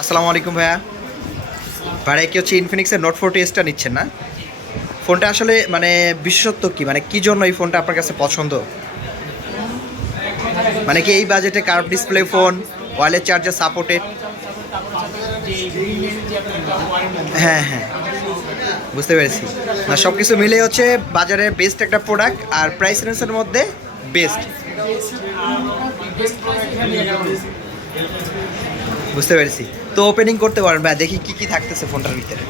আসসালামু আলাইকুম ভাইয়া। ভাইয়া কি হচ্ছে ইনফিনিক্সের নোট 40 নিচ্ছেন না? ফোনটা আসলে মানে বিশেষত্ব কি, মানে কি জন্য এই ফোনটা আপনার কাছে পছন্দ? মানে কি এই বাজেটে curve display phone, wireless charger supported? হ্যাঁ হ্যাঁ, বুঝতে পেরেছি। না, সব কিছু মিলে হচ্ছে বাজারে বেস্ট একটা প্রোডাক্ট, আর প্রাইস রেঞ্জের মধ্যে বেস্ট। বুঝতে পেরেছি। তো ওপেনিং করতে পারেন ভাই, দেখি কি কি থাকতেছে ফোনটার ভিতরে।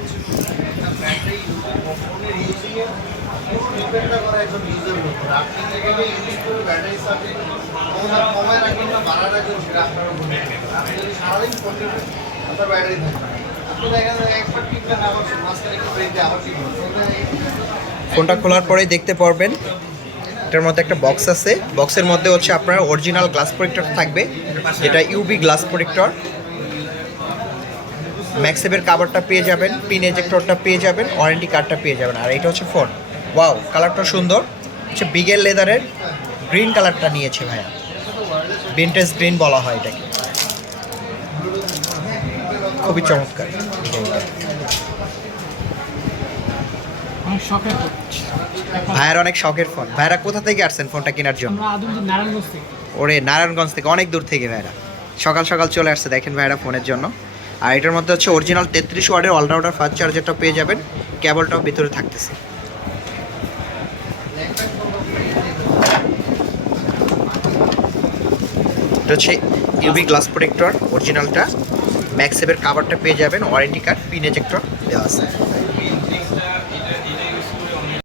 ফোনটা খোলার পরেই দেখতে পারবেন এটার মধ্যে একটা বক্স আছে। বক্সের মধ্যে হচ্ছে আপনার অরিজিনাল গ্লাস প্রোটেক্টর থাকবে, যেটা ইউবি গ্লাস প্রোটেক্টর। ম্যাক্সেভের কাভারটা পেয়ে যাবেন, পিন এজেক্টরটা পেয়ে যাবেন, ওয়ারেন্টি কার্ডটা পেয়ে যাবেন। আর এটা হচ্ছে ফোন। ওয়াও, কালারটা সুন্দর হচ্ছে, বিগের লেদারের গ্রিন কালারটা নিয়েছে ভাইয়া, ভিনটেজ গ্রিন বলা হয় এটাকে। খুবই চমৎকার ডিজাইনটা। অনেক শখের ফোন। ভাইয়ার অনেক শখের ফোন। ভাইয়ারা কোথা থেকে আসছেন ফোনটা কেনার জন্য? আমরা আদমজি নারায়ণগঞ্জ থেকে। ওরে, নারায়ণগঞ্জ থেকে, অনেক দূর থেকে ভাইয়ারা সকাল সকাল চলে আসছে দেখেন ভাইয়ারা ফোনের জন্য। আর এটার মধ্যে হচ্ছে অরিজিনাল 33 ওয়াটের অলরাউন্ডার ফাস্ট চার্জারটা পেয়ে যাবেন, কেবলটাও ভিতরে থাকতেছে। এটা হচ্ছে ইউভি গ্লাস প্রোটেক্টর অরিজিনালটা। ম্যাক্সেভের কাভারটা পেয়ে যাবেন, ওয়ারেন্টি কার্ড, পিন এজেক্টর দেওয়া আছে।